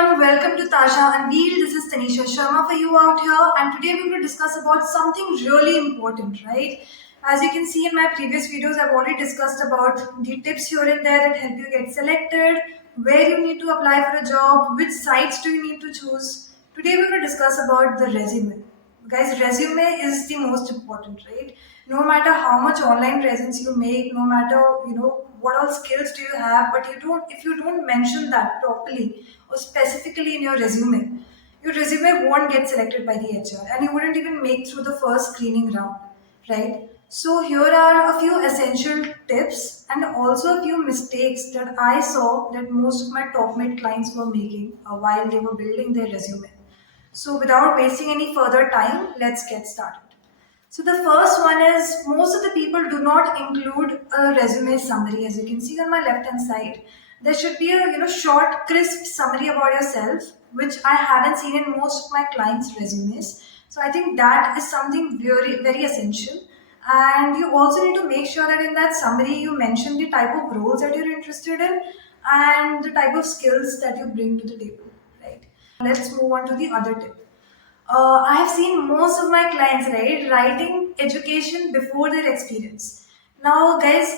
everyone, welcome to Tasha and Wheel. This is Tanisha Sharma for you out here, and today we're going to discuss about something really important, right? As you can see in my previous videos, I've already discussed about the tips here and there that help you get selected, where you need to apply for a job, which sites do you need to choose. Today we're going to discuss about the resume. Guys, resume is the most important, right? No matter how much online presence you make, no matter what all skills do you have, but if you don't mention that properly or specifically in your resume won't get selected by the HR and you wouldn't even make through the first screening round, right? So here are a few essential tips and also a few mistakes that I saw that most of my top mid clients were making while they were building their resume. So without wasting any further time, let's get started. So the first one is most of the people do not include a resume summary. As you can see on my left hand side, there should be a short, crisp summary about yourself, which I haven't seen in most of my clients' resumes. So I think that is something very, very essential. And you also need to make sure that in that summary you mention the type of roles that you're interested in and the type of skills that you bring to the table. Right. Let's move on to the other tip. I have seen most of my clients, right, writing education before their experience. Now, guys,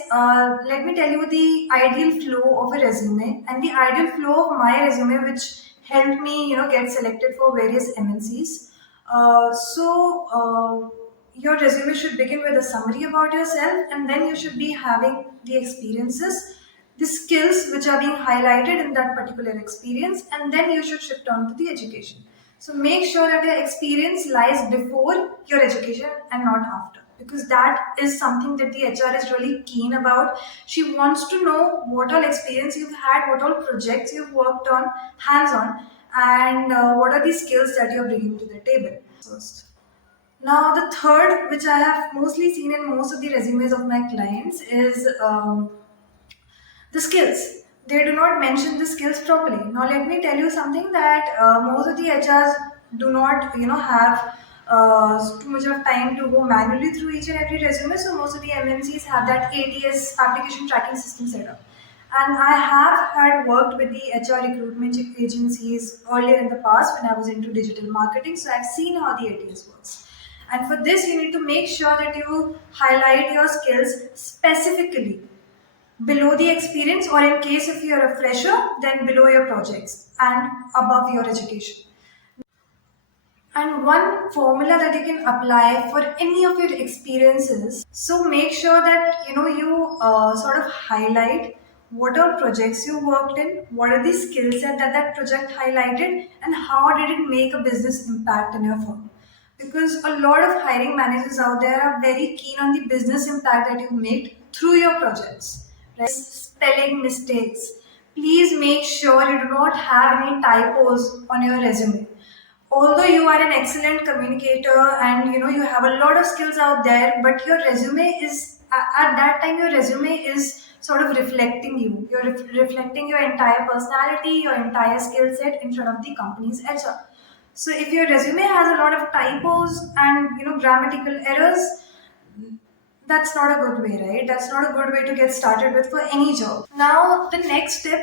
let me tell you the ideal flow of a resume and the ideal flow of my resume, which helped me, get selected for various MNCs. Your resume should begin with a summary about yourself, and then you should be having the experiences, the skills which are being highlighted in that particular experience, and then you should shift on to the education. So make sure that your experience lies before your education and not after, because that is something that the HR is really keen about. She wants to know what all experience you've had, what all projects you've worked on, hands-on, and what are the skills that you're bringing to the table. First. Now, the third, which I have mostly seen in most of the resumes of my clients, is the skills. They do not mention the skills properly. Now, let me tell you something that most of the HRs do not, have too much of time to go manually through each and every resume. So most of the MNCs have that ATS application tracking system set up. And I have had worked with the HR recruitment agencies earlier in the past when I was into digital marketing. So I've seen how the ATS works. And for this, you need to make sure that you highlight your skills specifically below the experience, or in case if you're a fresher, then below your projects and above your education. And one formula that you can apply for any of your experiences. So make sure that you sort of highlight what are projects you worked in, what are the skill set that that project highlighted, and how did it make a business impact in your firm. Because a lot of hiring managers out there are very keen on the business impact that you made through your projects. Right? Spelling mistakes. Please make sure you do not have any typos on your resume. Although you are an excellent communicator and you have a lot of skills out there, but your resume is at that time your resume is sort of reflecting you. You're reflecting your entire personality, your entire skill set in front of the company's HR. So if your resume has a lot of typos and grammatical errors, that's not a good way, right? That's not a good way to get started with for any job. Now, the next tip,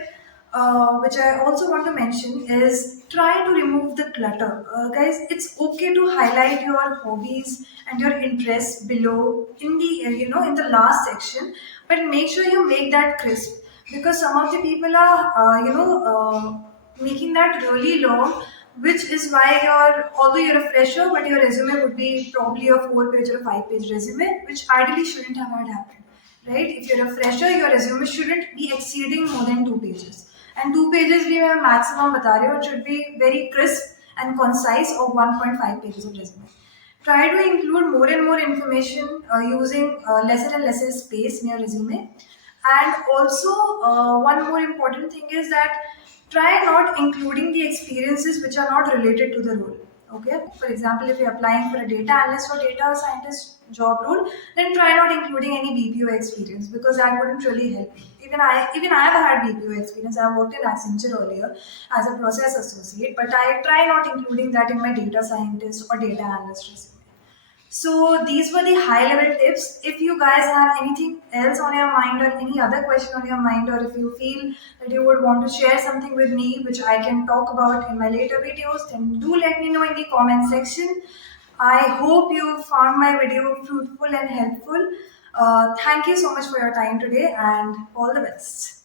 which I also want to mention, is try to remove the clutter. Guys, it's okay to highlight your hobbies and your interests below in the in the last section, but make sure you make that crisp, because some of the people are making that really long, which is why although you're a fresher, but your resume would be probably a 4-page or a 5-page resume, which ideally shouldn't have had happened, right? If you're a fresher, your resume shouldn't be exceeding more than 2 pages. And 2 pages we have maximum bata rahe ho, it should be very crisp and concise, of 1.5 pages of resume. Try to include more and more information using lesser and lesser space in your resume. And also, one more important thing is that try not including the experiences which are not related to the role. Okay. For example, if you're applying for a data analyst or data scientist job role, then try not including any BPO experience, because that wouldn't really help me. Even I have had BPO experience. I worked in Accenture earlier as a process associate, but I try not including that in my data scientist or data analyst resume. So these were the high level tips. If you guys have anything else on your mind or any other question on your mind, or if you feel that you would want to share something with me which I can talk about in my later videos, then do let me know in the comment section. I hope you found my video fruitful and helpful. Thank you so much for your time today and all the best.